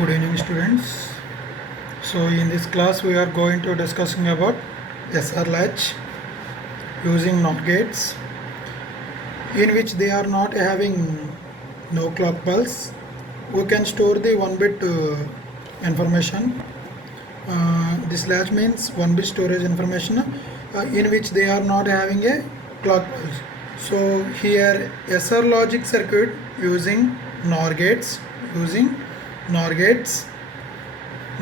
Good evening, students. So in this class we are going to discussing about SR latch using NOT gates, in which they are not having no clock pulse. We can store the 1 bit information. This latch means 1 bit storage information, in which they are not having a clock pulse. So here SR logic circuit using NOR gates.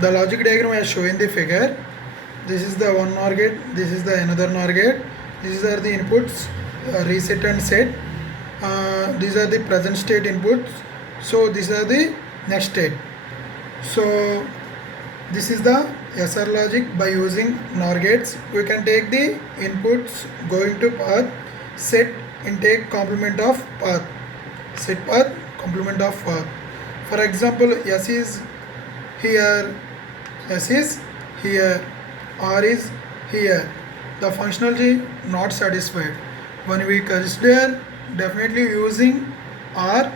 The logic diagram as shown in the figure. This is the one NOR gate, this is the another NOR gate. These are the inputs, reset and set. These are the present state inputs. So these are the next state. So this is the SR logic. By using NOR gates, we can take the inputs going to path, set intake complement of path, set path complement of path. For example, S is here, S is here, R is here. The functionality not satisfied. When we consider, definitely using R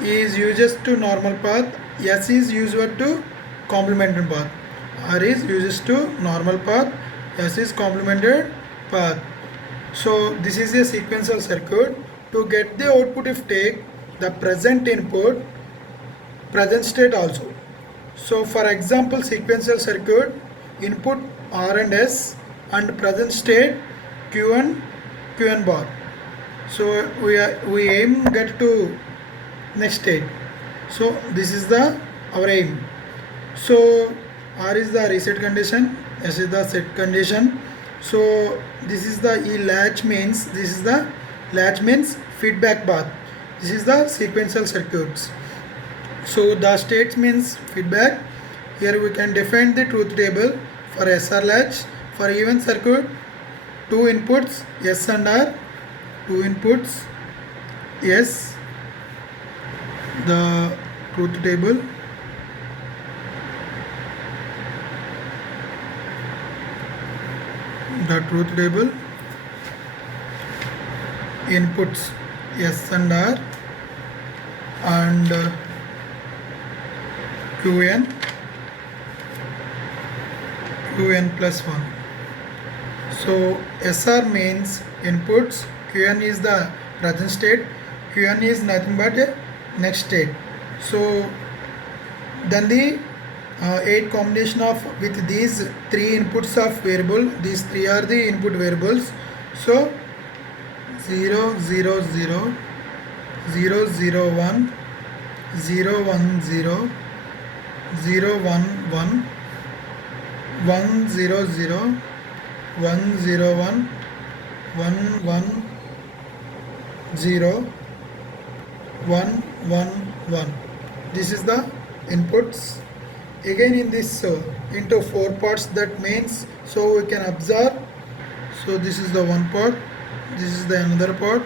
is used to normal path, S is used to complementary path. R is used to normal path, S is complementary path. So this is a sequential circuit. To get the output, if take the present input, present state also. So for example, sequential circuit, input R and S and present state Q and bar. So we aim get to next state. So this is the our aim. So R is the reset condition, S is the set condition. So this is the latch means, this is the latch means feedback path. This is the sequential circuits. So the states means feedback. Here we can define the truth table for SR latch. For even circuit, 2 inputs S and R, 2 inputs S, the truth table. The truth table, inputs S and R and Qn plus 1. So SR means inputs, Qn is the present state, Qn is nothing but a next state. So then the 8 combination of with these 3 inputs of variable, these 3 are the input variables. So 0 0 0 0 0 1 0 1 0 0 1 1 1 0 0 1 0 1 1 1 0 1 1 1. This is the inputs. Again in this into 4 parts, that means, so we can observe. So this is the one part, this is the another part,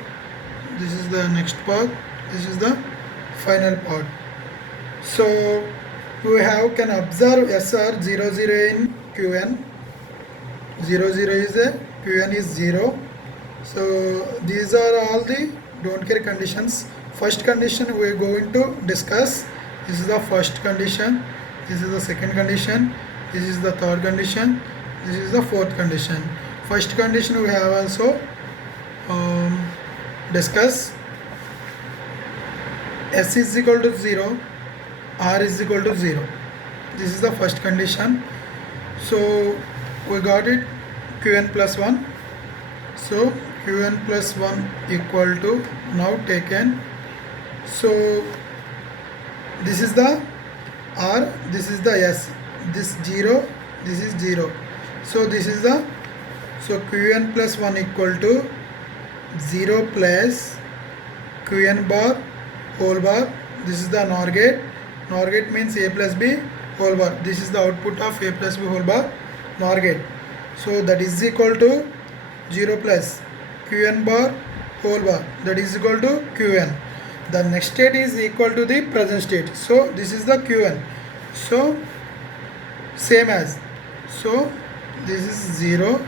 this is the next part, this is the final part. So we have can observe SR 0 0 in Qn, 0 0 is a Qn is 0. So these are all the don't care conditions. First condition we are going to discuss. This is the first condition, this is the second condition, this is the third condition, this is the fourth condition. First condition we have also discuss. S is equal to 0, R is equal to 0. This is the first condition. So we got it, Qn plus 1. So Qn plus 1 equal to, now taken. So this is the R, this is the S, this 0, this is 0. So this is the, so Qn plus 1 equal to 0 plus Qn bar whole bar. This is the NOR gate. NOR gate means A plus B whole bar. This is the output of A plus B whole bar, NOR gate. So that is equal to 0 plus Qn bar whole bar, that is equal to Qn. The next state is equal to the present state. So this is the Qn. So same as, so this is 0,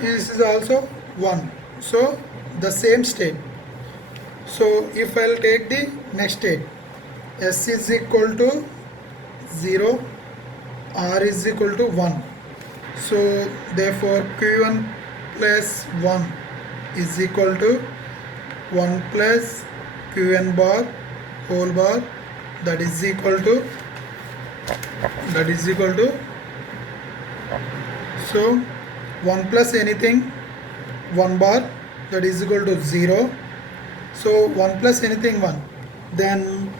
this is also 1. So the same state. So if I'll take the next state, S is equal to 0, R is equal to 1. So therefore Q1 plus 1 is equal to 1 plus Qn bar whole bar, that is equal to so 1 plus anything 1 bar, that is equal to 0. So 1 plus anything 1, then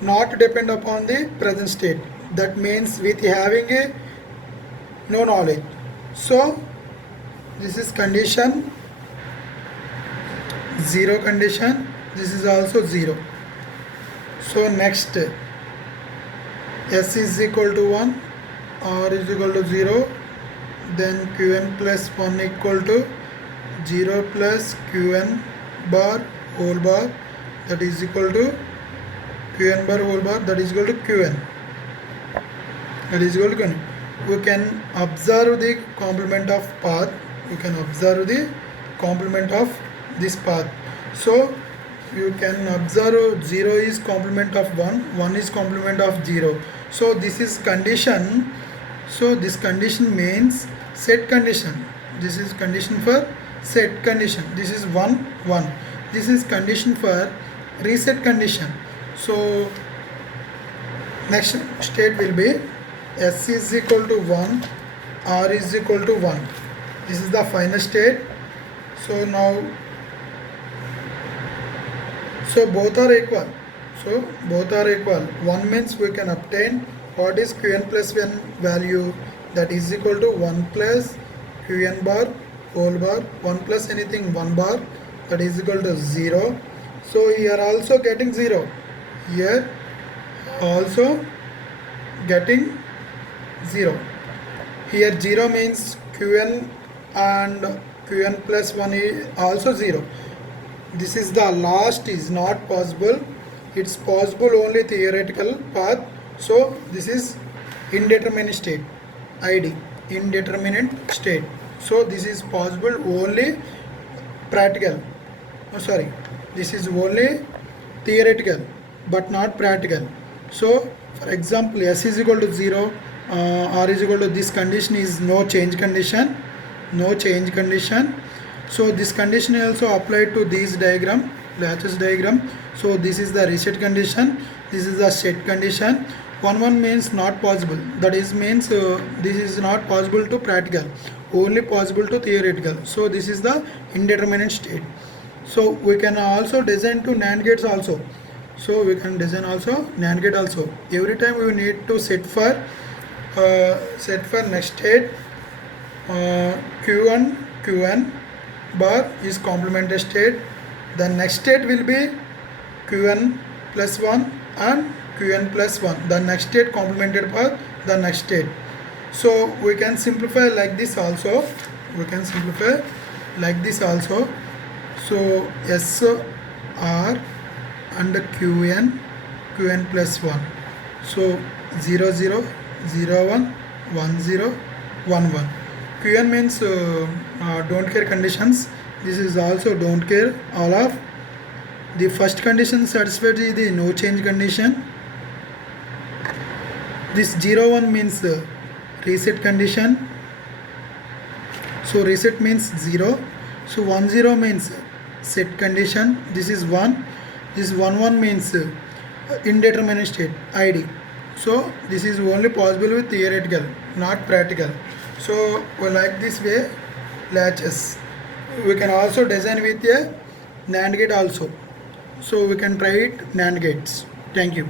not depend upon the present state, that means with having a no knowledge. So this is condition 0 condition, this is also 0. So next S is equal to 1, R is equal to 0, then Qn plus 1 equal to 0 plus Qn bar whole bar, that is equal to Qn bar whole bar, that is equal to Qn, that is equal to Qn. We can observe the complement of path, we can observe the complement of this path. So you can observe 0 is complement of 1, 1 is complement of 0. So this is condition. So this condition means set condition. This is condition for set condition. This is 1 1. This is condition for reset condition. So next state will be S is equal to 1, R is equal to 1. This is the final state. So now both are equal. So both are equal. 1 means we can obtain what is Qn plus 1 value, that is equal to 1 plus Qn bar whole bar, 1 plus anything 1 bar, that is equal to 0. So here also getting 0. Here also getting 0. Here 0 means Qn and Qn plus 1 is also 0. This is the last is not possible. It's possible only theoretical path. So this is indeterminate state, ID, indeterminate state. So this is possible only practical. Oh, sorry, this is only theoretical but not practical. So for example, S is equal to 0, R is equal to, this condition is no change condition, no change condition. So this condition is also applied to this diagram, lattice diagram. So this is the reset condition, this is the set condition. 1 means not possible, that is means this is not possible to practical, only possible to theoretical. So this is the indeterminate state. So we can also design to NAND gates also. So we can design also NAND gate also. Every time we need to set for next state Q1 Qn bar is complementary state. The next state will be Qn plus 1 and Qn plus 1. The next state complemented path, the next state. So we can simplify like this also. We can simplify like this also. So S R and Qn plus 1. So 0 0 0 1 1 0 1 1. Qn means don't care conditions. This is also don't care. All of the first condition satisfied is the no change condition. This 0 1 means reset condition. So reset means 0. So 1 0 means set condition. This is 1. This 1 1 means indeterminate state, ID. So this is only possible with theoretical, not practical. So we like this way latches. We can also design with a NAND gate also. So we can try it NAND gates. Thank you.